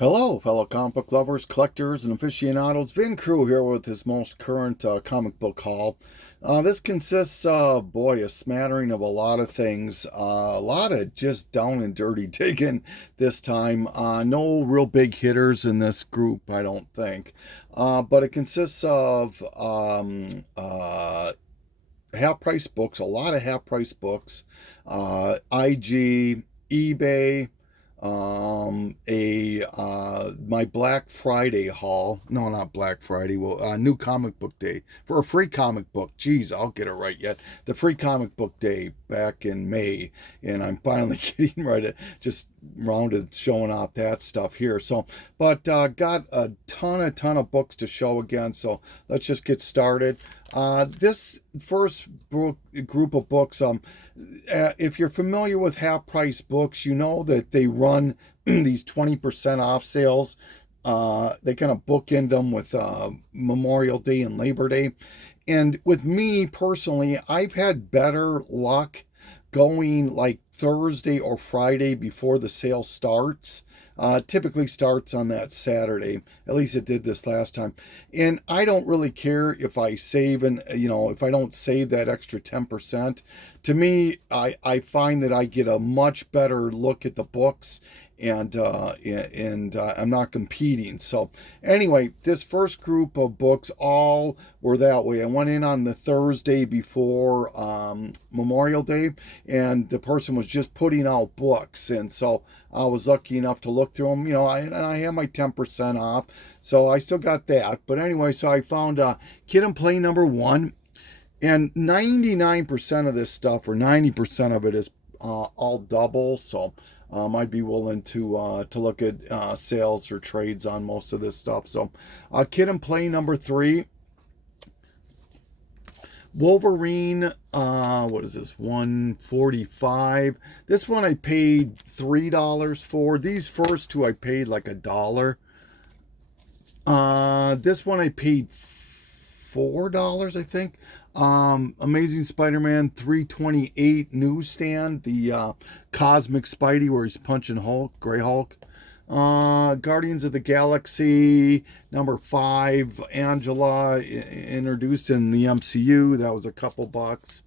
Hello, fellow comic book lovers, collectors, and aficionados. Vin Crew here with his most current comic book haul. This consists of, boy, a smattering of a lot of things. A lot of just down and dirty digging this time. No real big hitters in this group, I don't think. But it consists of half price books, a lot of half price books, IG, eBay, a my Black Friday haul. No, not Black Friday. Well, new comic book day for a free comic book. Geez, I'll get it right yet. The free comic book day back in May, and I'm finally getting right at just rounded showing off that stuff here. So, but got a ton of books to show again. So let's just get started. This first group of books, if you're familiar with half price books, you know that they run these 20% off sales. They kind of bookend them with Memorial Day and Labor Day. And with me personally, I've had better luck going like Thursday or Friday before the sale starts. Typically starts on that Saturday. At least it did this last time. And I don't really care if I save and, if I don't save that extra 10%. To me, I find that I get a much better look at the books and I'm not competing. So anyway, this first group of books all were that way. I went in on the Thursday before Memorial Day, and the person was just putting out books, and so I was lucky enough to look through them. I had my 10% off, so I still got that. But anyway, so I found Kid and Play #1, and 99% of this stuff, or 90% of it, is all double. So I'd be willing to look at sales or trades on most of this stuff. So Kid and Play #3. Wolverine, what is this? 145. This one I paid $3 for. These first two I paid like $1. This one I paid $4, I think. Amazing Spider-Man 328 newsstand, the Cosmic Spidey where he's punching Hulk, Grey Hulk. Guardians of the Galaxy #5, Angela introduced in the MCU. That was a couple bucks.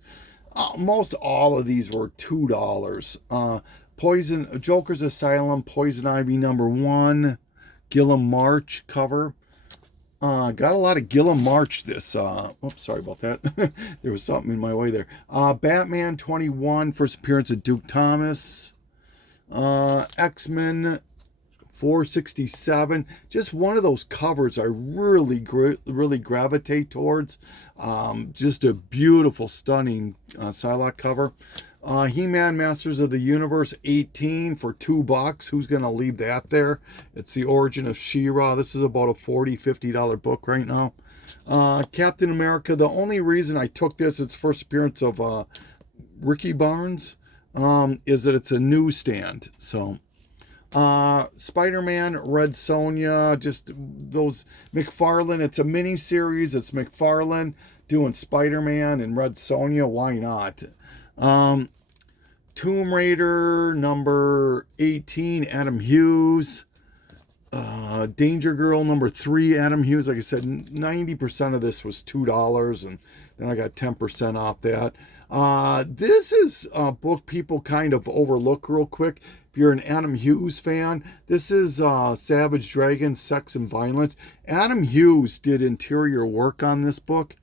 Most all of these were $2. Joker's Asylum, Poison Ivy #1, Gilliam March cover. Got a lot of Gilliam March this. Oops, sorry about that. There was something in my way there. Batman 21, first appearance of Duke Thomas. X-Men 467. Just one of those covers I really gravitate towards. Just a beautiful, stunning Psylocke cover. He-Man Masters of the Universe 18 for $2. Who's going to leave that there? It's the origin of She-Ra. This is about a $40-50 book right now. Captain America. The only reason I took this, its first appearance of Ricky Barnes, is that it's a newsstand. So Spider-Man, Red Sonja, just those McFarlane. It's a mini series. It's McFarlane doing Spider-Man and Red Sonja. Why not? Tomb Raider #18, Adam Hughes. Danger Girl #3, Adam Hughes. Like I said, 90% of this was $2, and then I got 10% off that. This is a book people kind of overlook real quick. If you're an Adam Hughes fan, this is Savage Dragon, Sex and Violence. Adam Hughes did interior work on this book.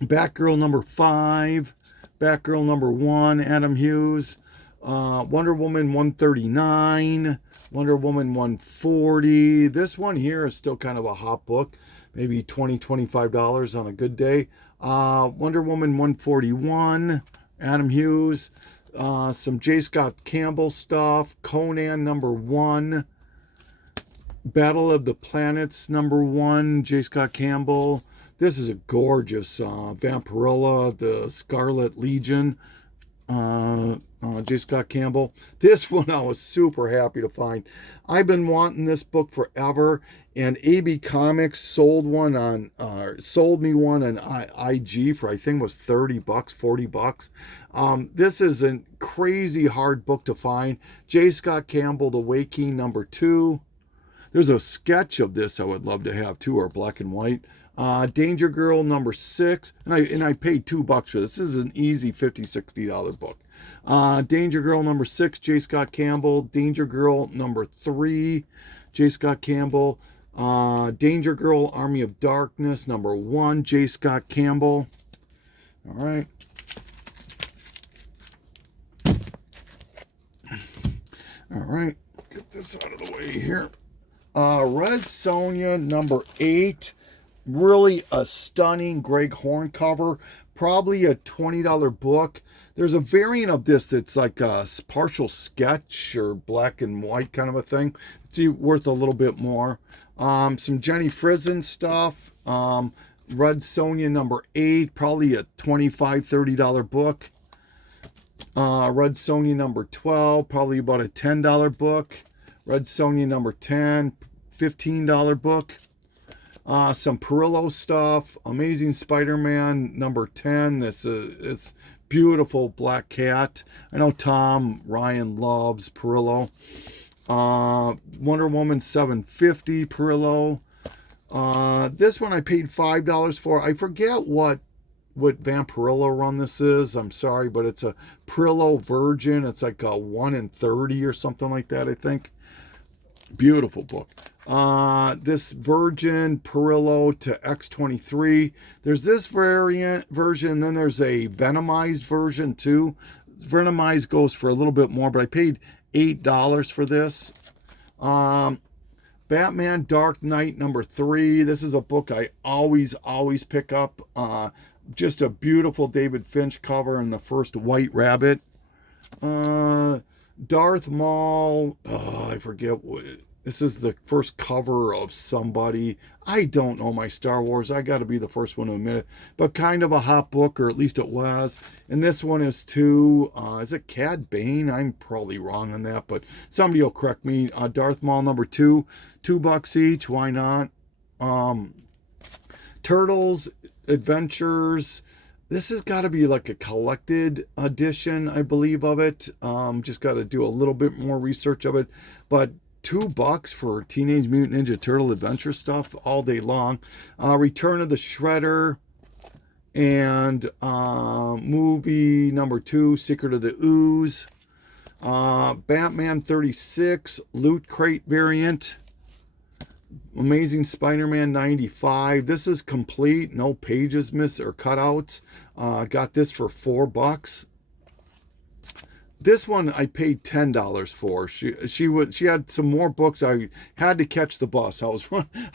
Batgirl #5, Batgirl #1, Adam Hughes. Wonder Woman 139, Wonder Woman 140. This one here is still kind of a hot book, maybe $20-25 on a good day. Wonder Woman 141, Adam Hughes. Some J. Scott Campbell stuff. Conan #1. Battle of the Planets #1, J. Scott Campbell. This is a gorgeous Vampirella, the Scarlet Legion, J. Scott Campbell. This one I was super happy to find. I've been wanting this book forever, and AB Comics sold me one on IG for, I think it was $30, $40. This is a crazy hard book to find. J. Scott Campbell, The Waking #2. There's a sketch of this I would love to have too, or black and white. Danger Girl number 6, and I paid $2 for this. This is an easy $50-$60 book. Danger Girl number 6, J. Scott Campbell. Danger Girl number 3, J. Scott Campbell. Danger Girl Army of Darkness number 1, J. Scott Campbell. All right. All right, get this out of the way here. Red Sonja number 8, really a stunning Greg Horn cover, probably a $20 book. There's a variant of this that's like a partial sketch or black and white kind of a thing. It's worth a little bit more. Some Jenny Frison stuff. Red Sonja number 8, probably a $25-$30 book. Red Sonja number 12, probably about a $10 book. Red Sonja number 10, $15 book. Some Perillo stuff. Amazing Spider-Man number 10. This is beautiful Black Cat. I know Tom Ryan loves Perillo. Wonder Woman 750 Perillo. This one I paid $5 for. I forget what Vampirilla run this is. I'm sorry, but it's a Perillo Virgin. It's like a 1 in 30 or something like that, I think. Beautiful book. This Virgin Perillo to X23. There's this version, then there's a Venomized version too. Venomized goes for a little bit more, but I paid $8 for this. Batman Dark Knight number 3. This is a book I always pick up. Just a beautiful David Finch cover and the first White Rabbit. Darth Maul. I forget what. This is the first cover of somebody. I don't know my Star Wars. I got to be the first one to admit it. But kind of a hot book, or at least it was. And this one is too. Is it Cad Bane? I'm probably wrong on that, but somebody will correct me. Darth Maul number 2, $2 each. Why not? Turtles Adventures. This has got to be like a collected edition, I believe, of it. Just got to do a little bit more research of it. But $2 for Teenage Mutant Ninja Turtle Adventure stuff all day long. Return of the Shredder. And movie number 2, Secret of the Ooze. Batman 36, Loot Crate variant. Amazing Spider-Man 95. This is complete, no pages missed or cutouts. Got this for $4. This one I paid $10 for. She had some more books. I had to catch the bus. I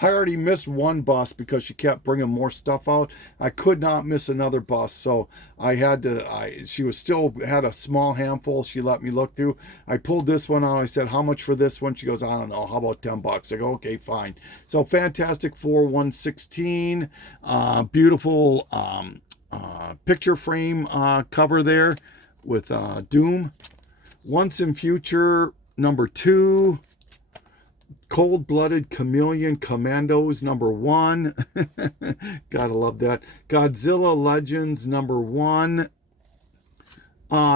already missed one bus because she kept bringing more stuff out. I could not miss another bus, so I had to. She was still had a small handful. She let me look through. I pulled this one out. I said, "How much for this one?" She goes, "I don't know. How about $10?" I go, "Okay, fine." So Fantastic Four 116, beautiful picture frame cover there with Doom. Once in Future number 2, Cold-Blooded Chameleon Commandos number 1. Gotta love that. Godzilla Legends number 1.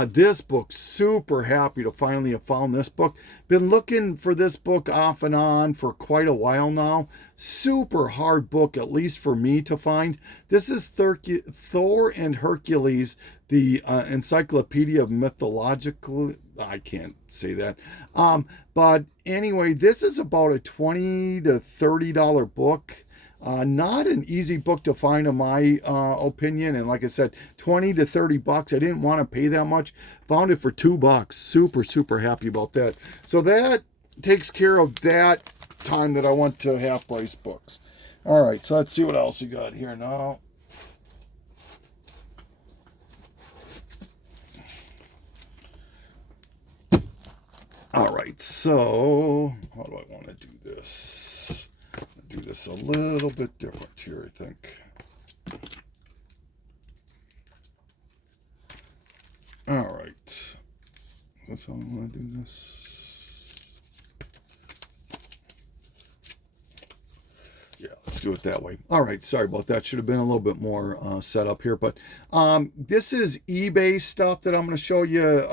This book, super happy to finally have found this book. Been looking for this book off and on for quite a while now. Super hard book, at least for me to find. This is Thor and Hercules, the Encyclopedia of Mythological. I can't say that. But anyway, this is about a $20 to $30 book. Not an easy book to find in my opinion, and like I said, $20 to $30. I didn't want to pay that much. Found it for $2. Super happy about that. So that takes care of that time that I went to Half Price Books. All right, so let's see what else you got here now. All right, so how do I want to do this? Do this a little bit different here, I think. All right. That's how I want to do this. Yeah, let's let's do it that way. All right, sorry about that. Should have been a little bit more set up here, but this is eBay stuff that I'm going to show you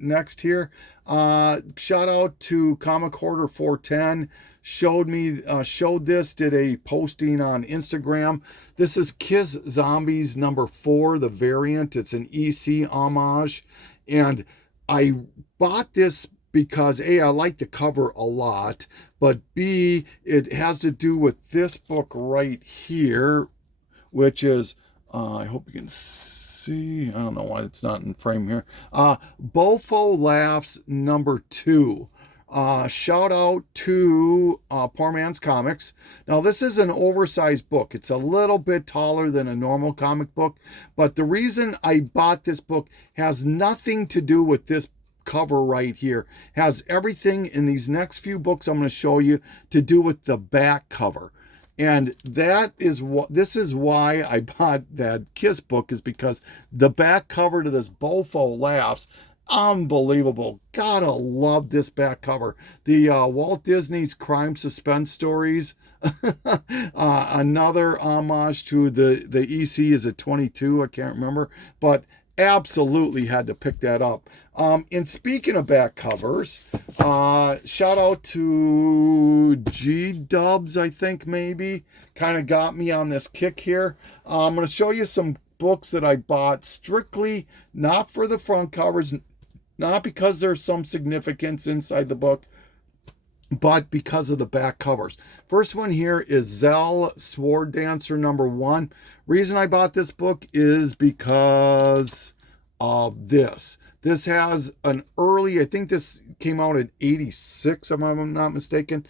next here. Shout out to Comic Hoarder 410. Showed this, did a posting on Instagram. This is Kiss Zombies number 4, the variant. It's an EC homage, and I bought this because A, I like the cover a lot, but B, it has to do with this book right here, which is, I hope you can see, I don't know why it's not in frame here, Bofo Laughs number 2. Shout out to Poor Man's Comics. Now, this is an oversized book. It's a little bit taller than a normal comic book, but the reason I bought this book has nothing to do with this cover right here. Has everything in these next few books I'm going to show you to do with the back cover. And that is what, this is why I bought that Kiss book, is because the back cover to this Bofo Laughs, unbelievable. Gotta love this back cover. The Walt Disney's crime suspense stories. Another homage to the EC, is it 22? I can't remember, but absolutely had to pick that up. And speaking of back covers, shout out to G-Dubs, I think maybe, kind of got me on this kick here. I'm going to show you some books that I bought strictly not for the front covers, not because there's some significance inside the book, but because of the back covers. First one here is Zell Sword Dancer number 1. Reason I bought this book is because of this. This has an early, I think this came out in 86, if I'm not mistaken.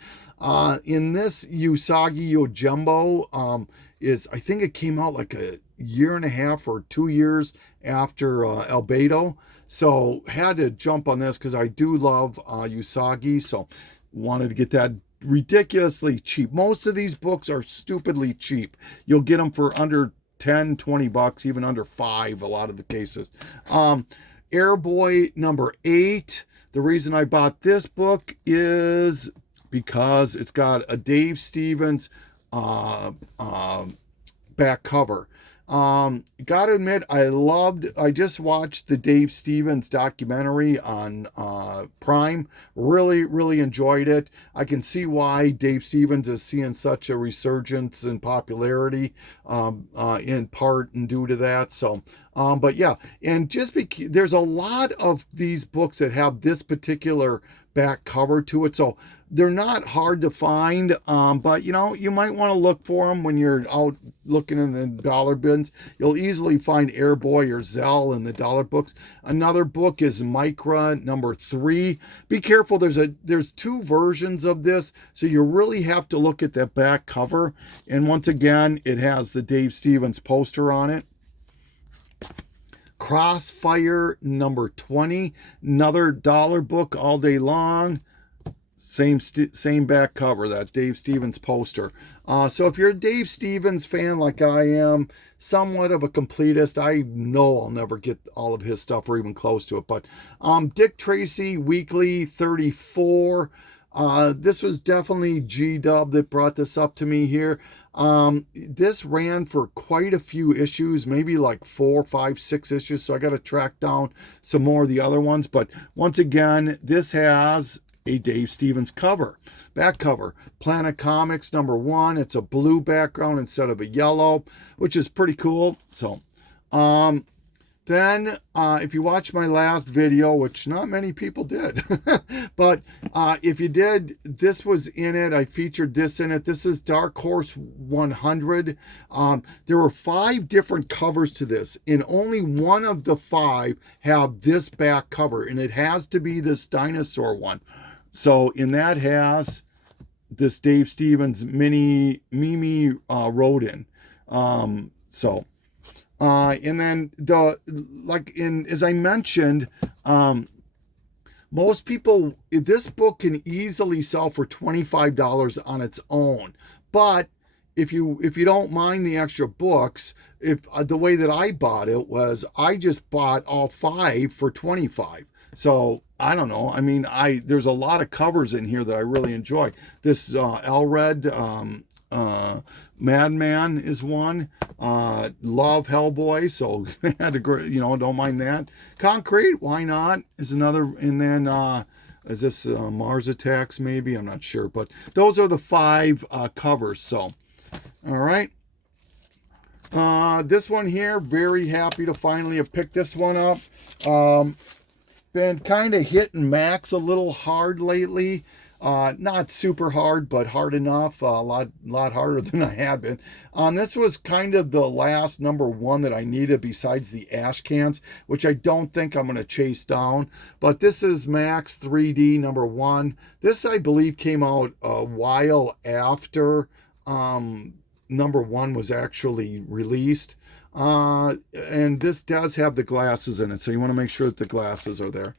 In this Usagi Yojimbo I think it came out like a year and a half or 2 years after Albedo. So had to jump on this because I do love Usagi. So wanted to get that ridiculously cheap. Most of these books are stupidly cheap. You'll get them for under 10, 20 bucks, even under 5 a lot of the cases. Airboy number 8. The reason I bought this book is because it's got a Dave Stevens back cover. Gotta admit, I just watched the Dave Stevens documentary on Prime. Really enjoyed it. I can see why Dave Stevens is seeing such a resurgence in popularity, in part and due to that. So, but yeah, and there's a lot of these books that have this particular back cover to it, so they're not hard to find, but you know, you might want to look for them when you're out looking in the dollar bins. You'll easily find Airboy or Zell in the dollar books. Another book is Micra number 3. Be careful, there's 2 versions of this, so you really have to look at that back cover. And once again, it has the Dave Stevens poster on it. Crossfire number 20, another dollar book all day long. Same back cover, that Dave Stevens poster. So if you're a Dave Stevens fan like I am, somewhat of a completist, I know I'll never get all of his stuff or even close to it. But Dick Tracy Weekly 34. This was definitely G-Dub that brought this up to me here. This ran for quite a few issues, maybe like 4, 5, 6 issues. So I got to track down some more of the other ones. But once again, this has a Dave Stevens cover, back cover. Planet Comics number 1. It's a blue background instead of a yellow, which is pretty cool. So, then, if you watch my last video, which not many people did, but if you did, this was in it. I featured this in it. This is Dark Horse 100. There were 5 different covers to this, and only one of the 5 have this back cover, and it has to be this dinosaur one. So, and that has this Dave Stevens Mimi Rodin. And then as I mentioned, most people, this book can easily sell for $25 on its own. But if you don't mind the extra books, the way that I bought it was I just bought all 5 for $25. So I don't know. I mean, there's a lot of covers in here that I really enjoy. This Elred Madman is one. Love Hellboy, so had a great, don't mind that. Concrete, why not? Is another, and then is this Mars Attacks? Maybe, I'm not sure, but those are the 5 covers. So, all right. This one here, very happy to finally have picked this one up. Been kind of hitting Max a little hard lately. Not super hard, but hard enough. A lot harder than I have been. This was kind of the last number 1 that I needed besides the Ash Cans, which I don't think I'm going to chase down. But this is Max 3D number 1. This, I believe, came out a while after number 1 was actually released. And this does have the glasses in it, so you want to make sure that the glasses are there.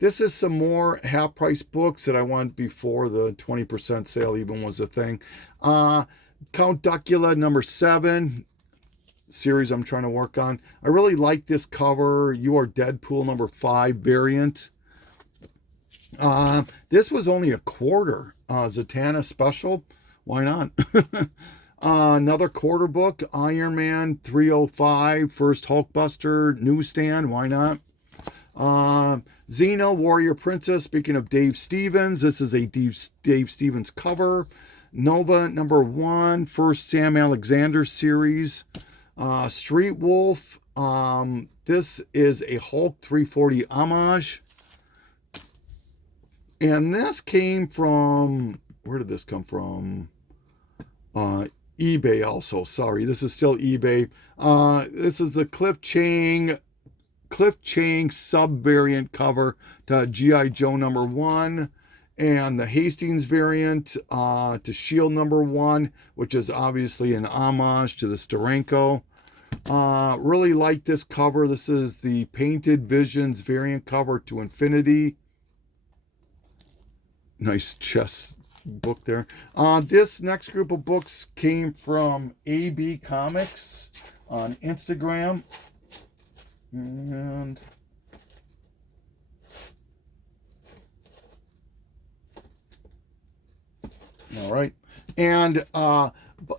This is some more half-price books that I want before the 20% sale even was a thing. Count Duckula number 7, series I'm trying to work on. I really like this cover. You Are Deadpool number 5 variant. This was only a quarter. Zatanna special. Why not? Another quarter book, Iron Man 305, First Hulkbuster, newsstand. Why not? Xena, Warrior Princess. Speaking of Dave Stevens, this is a Dave Stevens cover. Nova number 1, first Sam Alexander series. Street Wolf. This is a Hulk 340 homage. And this came from, where did this come from? eBay also. Sorry, this is still eBay. This is the Cliff Chang sub-variant cover to G.I. Joe number 1, and the Hastings variant to S.H.I.E.L.D. number 1, which is obviously an homage to the Steranko. Really like this cover. This is the Painted Visions variant cover to Infinity. Nice chess book there. This next group of books came from AB Comics on Instagram. And all right. And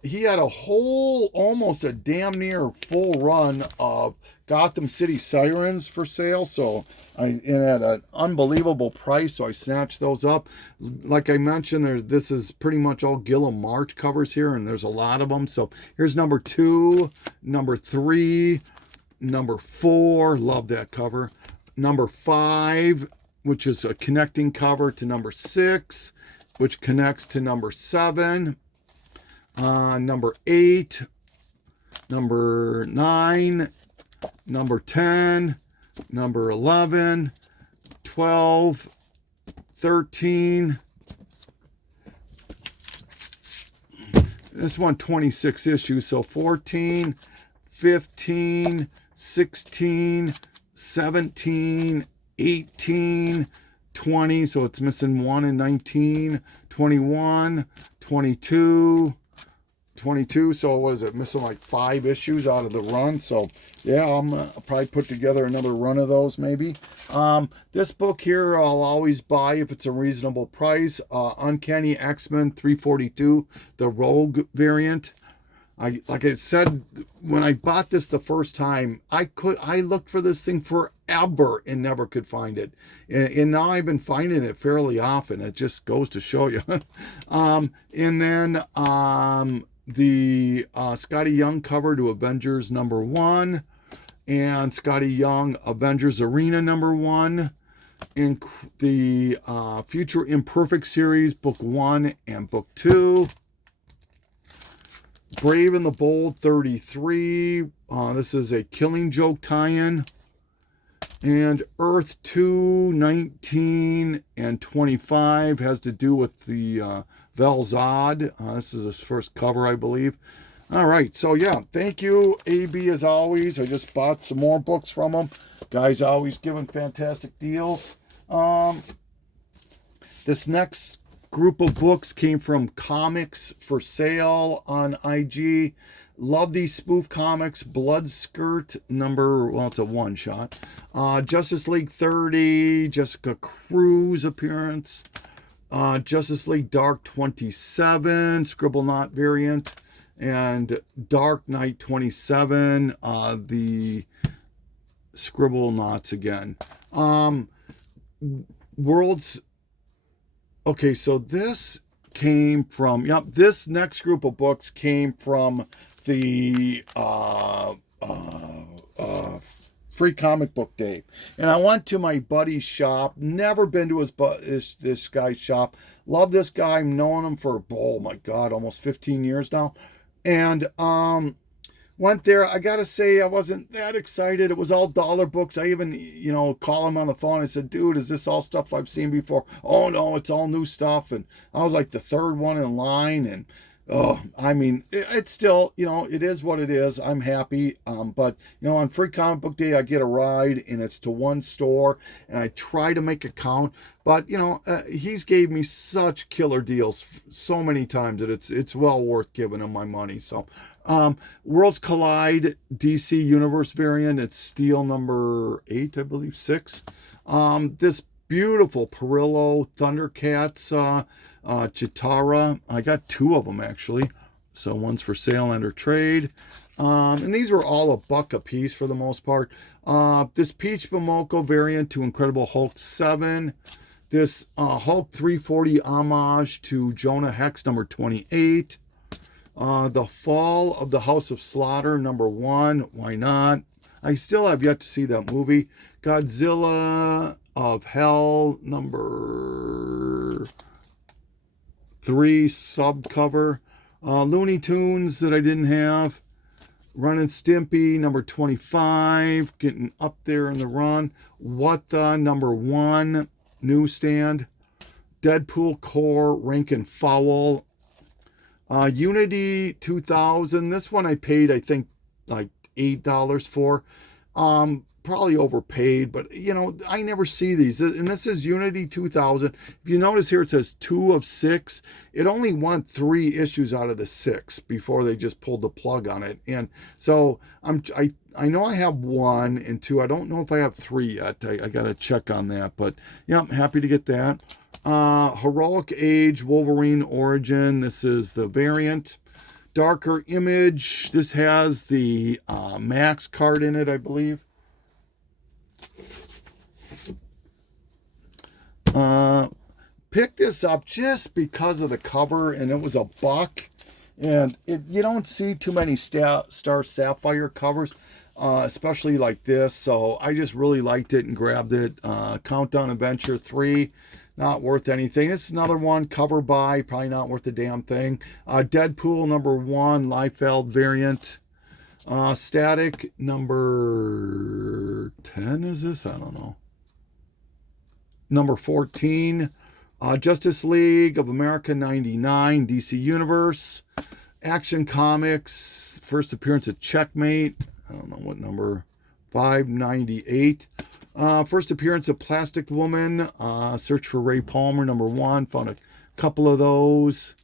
he had a whole, almost a damn near full run of Gotham City Sirens for sale. So and at an unbelievable price. So I snatched those up. Like I mentioned, this is pretty much all Gilliam March covers here, and there's a lot of them. So here's number 2, number 3, number 4. Love that cover. Number 5, which is a connecting cover to number 6, which connects to number 7. Number 8, number 9, number 10, number 11, 12, 13. This one, 26 issues, so 14, 15, 16, 17, 18, 20, so it's missing 1 and 19, 21, 22, so was it missing like 5 issues out of the run? So yeah, I'll probably put together another run of those maybe. This book here I'll always buy if it's a reasonable price. Uncanny X-Men 342, the Rogue variant. Like I said, when I bought this the first time, I looked for this thing forever and never could find it. And now I've been finding it fairly often. It just goes to show you. And then the Scotty Young cover to Avengers number 1, and Scotty Young Avengers Arena number 1, and the Future Imperfect series book 1 and book 2. Brave and the Bold 33. This is a Killing Joke tie-in. And Earth 2, 19, and 25 has to do with the Velzad. This is his first cover, I believe. All right, so yeah, thank you, AB, as always. I just bought some more books from him. Guy's always giving fantastic deals. This next group of books came from Comics for Sale on IG. Love these spoof comics. Blood Skirt number, well, it's a one-shot. Justice League 30, Jessica Cruz appearance. Justice League Dark 27, Scribble Knot variant, and Dark Knight 27, the Scribble Knots again. Worlds. Okay, so this came from, yep, this next group of books came from the Free Comic Book Day. And I went to my buddy's shop. Never been to this guy's shop. Love this guy. I've known him for, oh my God, almost 15 years now. And went there. I gotta say, I wasn't that excited. It was all dollar books. I even, call him on the phone. I said, dude, is this all stuff I've seen before? Oh no, it's all new stuff. And I was like the third one in line. And it's still, it is what it is. I'm happy. But on Free Comic Book Day, I get a ride and it's to one store and I try to make it count. But, he's gave me such killer deals so many times that it's well worth giving him my money. So, Worlds Collide DC Universe variant. It's Steel number 8, I believe, 6. This beautiful Perillo Thundercats Chitara. I got 2 of them actually. So one's for sale under trade. And these were all $1 a piece for the most part. This Peach Momoko variant to Incredible Hulk 7. This Hulk 340 homage to Jonah Hex number 28. The Fall of the House of Slaughter number 1. Why not? I still have yet to see that movie. Godzilla of Hell number 3 subcover. Looney Tunes that I didn't have. Ren and Stimpy number 25, getting up there in the run. What the number 1 newsstand. Deadpool Core Rank and Foul. Unity 2000. This one I paid, I think, like $8 for. Probably overpaid, but I never see these. And this is Unity 2000. If you notice here, it says 2 of 6. It only went 3 issues out of the 6 before they just pulled the plug on it. And so I know I have 1 and 2. I don't know if I have 3 yet. I got to check on that, but yeah, I'm happy to get that. Heroic Age Wolverine Origin. This is the variant. Darker Image. This has the Max card in it, I believe. Picked this up just because of the cover, and it was $1. And you don't see too many Star Sapphire covers, especially like this. So I just really liked it and grabbed it. Countdown Adventure 3. Not worth anything. This is another one, cover by, probably not worth a damn thing. Deadpool number 1, Liefeld variant. Static number 10 is this? I don't know. Number 14. Justice League of America 99, DC Universe. Action Comics, first appearance of Checkmate. I don't know what number. 598. First appearance of Plastic Woman. Search for Ray Palmer, number 1. Found a couple of those.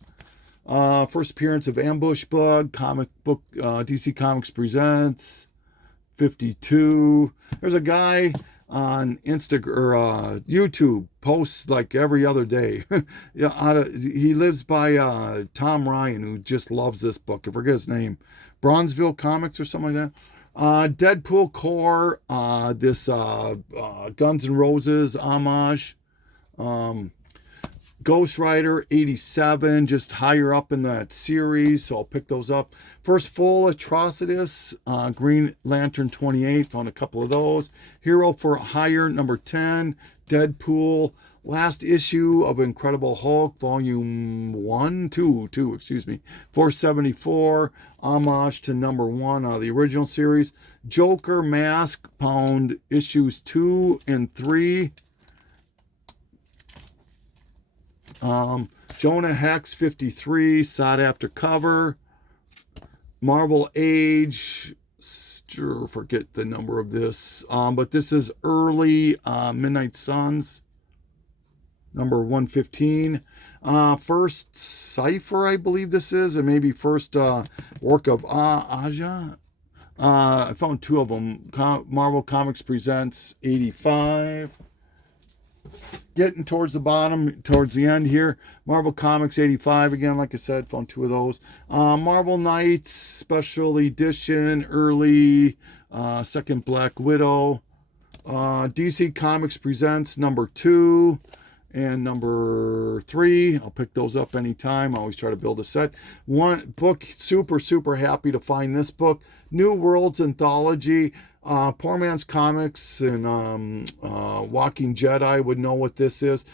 First appearance of Ambush Bug. Comic book. DC Comics Presents. 52. There's a guy on Instagram or YouTube posts like every other day. He lives by Tom Ryan, who just loves this book. I forget his name. Bronzeville Comics or something like that. Deadpool Core, this Guns N' Roses homage, Ghost Rider 87, just higher up in that series, so I'll pick those up. First full Atrocitus, Green Lantern 28, found a couple of those. Hero for Hire number 10, Deadpool. Last issue of Incredible Hulk, volume 2, 474, homage to number 1 of the original series. Joker Mask, found issues 2 and 3. Jonah Hex 53, sought after cover. Marvel Age, sure, forget the number of this, but this is early Midnight Suns. Number 115. First Cypher, I believe this is, and maybe first work of Aja. I found 2 of them. Marvel Comics Presents 85. Getting towards the bottom, towards the end here. Marvel Comics 85 again, like I said, found 2 of those. Marvel Knights Special Edition, early, second Black Widow. DC Comics Presents number 2 and number 3. I'll pick those up anytime. I always try to build a set. One book, super happy to find this book. New Worlds Anthology. Poor Man's Comics and Walking Jedi would know what this is.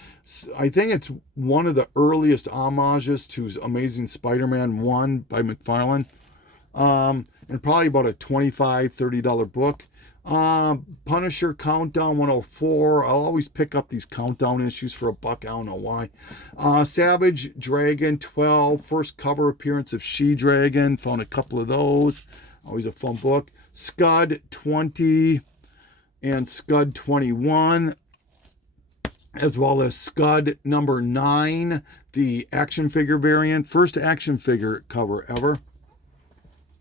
I think it's one of the earliest homages to Amazing Spider-Man 1 by McFarlane. And probably about a $25, $30 book. Punisher Countdown 104. I'll always pick up these countdown issues for $1. I don't know why. Savage Dragon 12. First cover appearance of She-Dragon. Found a couple of those. Always a fun book. Scud 20 and Scud 21, as well as Scud number 9, the action figure variant. First action figure cover ever.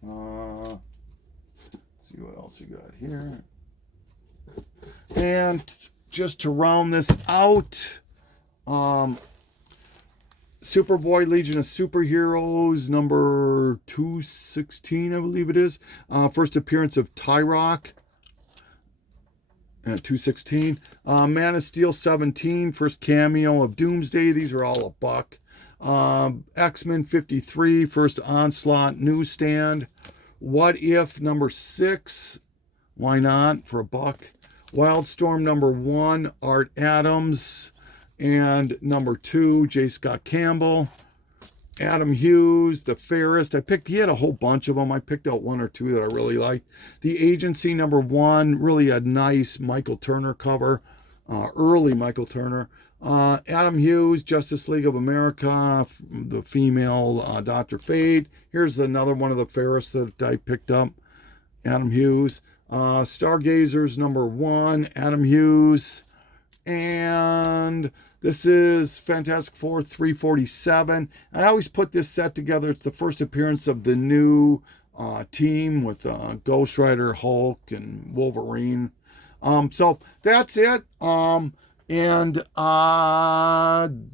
Let's see what else you got here. And just to round this out, Superboy Legion of Superheroes, number 216, I believe it is. First appearance of Tyrock at 216. Man of Steel 17, first cameo of Doomsday. These are all $1. X-Men 53, first Onslaught newsstand. What If number 6, why not, for $1. Wildstorm number 1, Art Adams. And number 2, J. Scott Campbell. Adam Hughes, The Fairest. He had a whole bunch of them. I picked out 1 or 2 that I really liked. The Agency number 1, really a nice Michael Turner cover. Early Michael Turner. Adam Hughes, Justice League of America, the female Dr. Fate. Here's another one of The Fairest that I picked up. Adam Hughes. Stargazers number 1, Adam Hughes. And this is Fantastic Four 347. I always put this set together. It's the first appearance of the new team with Ghost Rider, Hulk, and Wolverine. So that's it. And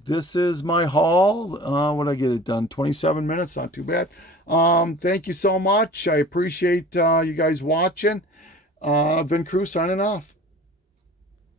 this is my haul. What did I get it done? 27 minutes, not too bad. Thank you so much. I appreciate you guys watching. Vin Crew signing off.